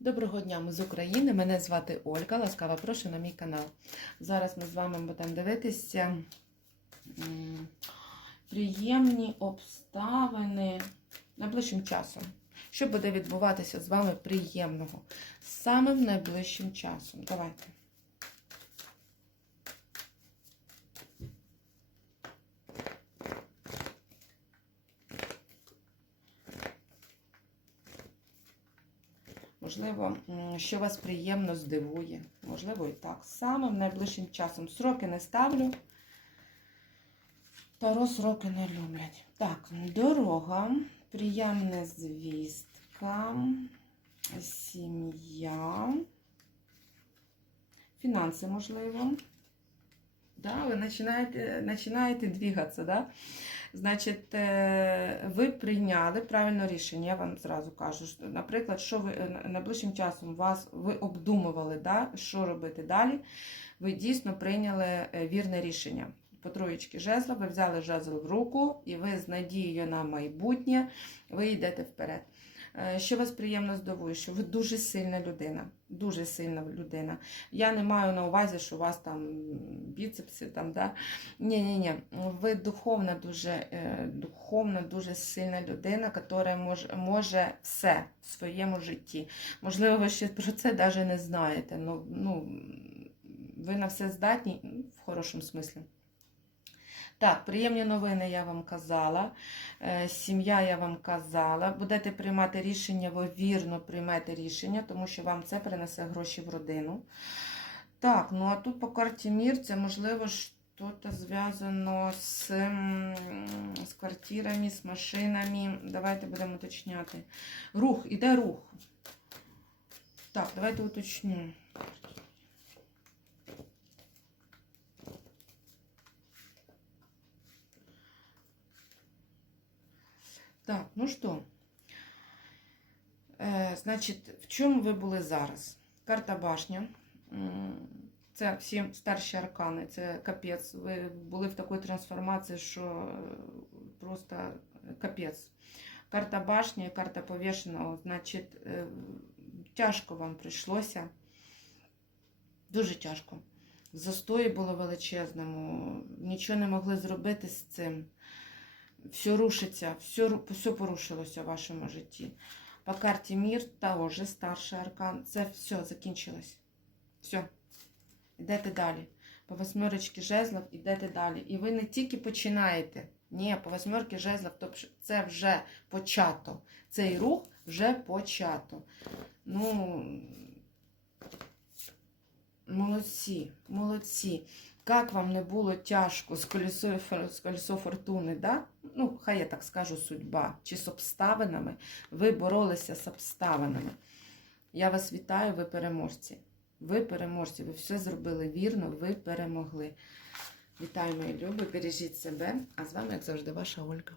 Доброго дня, ми з України. Мене звати Ольга. Ласкава, прошу на мій канал. Зараз ми з вами будемо дивитися приємні обставини найближчим часом. Що буде відбуватися з вами приємного самим найближчим часом? Давайте. Можливо, що вас приємно здивує. Можливо, і так. Самим найближчим часом. Сроки не ставлю. Таро сроки не люблять. Так, дорога, приємна звістка, сім'я, фінанси, можливо. Да, ви починаєте, починаєте двигатися, да? Значить, е, ви прийняли правильне рішення, я вам зразу кажу. що, Наприклад, що ви е, найближчим часом вас ви обдумували, да, що робити далі. Ви дійсно прийняли е, вірне рішення. По троєчки жезла, ви взяли жезл в руку, і ви з надією на майбутнє ви йдете вперед. Е, Що вас приємно здивує, що ви дуже сильна людина. Дуже сильна людина. Я не маю на увазі, що у вас там біцепси, там, да? Ні, ні, ні. Ви духовна, дуже е, духовна, дуже сильна людина, яка може, може все в своєму житті. Можливо, ви ще про це навіть не знаєте. Ну, ну, ви на все здатні ну, в хорошому смислі. Так, приємні новини я вам казала. Е, Сім'я я вам казала. Будете приймати рішення, ви вірно приймете рішення, тому що вам це принесе гроші в родину. Так, ну а тут по карті Мір це можливо щось зв'язано з, з квартирами, з машинами. Давайте будемо уточняти. Рух, іде рух. Так, давайте уточню. Так, ну що, е, значить, в чому ви були зараз? Карта башня. Це всі старші аркани, це капець. Ви були в такій трансформації, що е, просто капець. Карта башня і карта повішеного, значить, е, тяжко вам прийшлося. Дуже тяжко. Застої було величезному, нічого не могли зробити з цим все рушиться, все, все порушилося в вашому житті. По карті Мір також старший аркан. Це все закінчилось. Все. Йдете далі. По восьмерочці жезлів йдете далі. І ви не тільки починаєте. Ні, по восьмерки жезлів, тобто це вже почато. Цей рух вже почато. Ну, молодці, молодці. Як вам не було тяжко з колесо, з колесо фортуни, да? ну, хай я так скажу, судьба, чи з обставинами, ви боролися з обставинами. Я вас вітаю, ви переможці. Ви переможці, ви все зробили вірно, ви перемогли. Вітаю, мої любі, бережіть себе, а з вами, як завжди, ваша Ольга.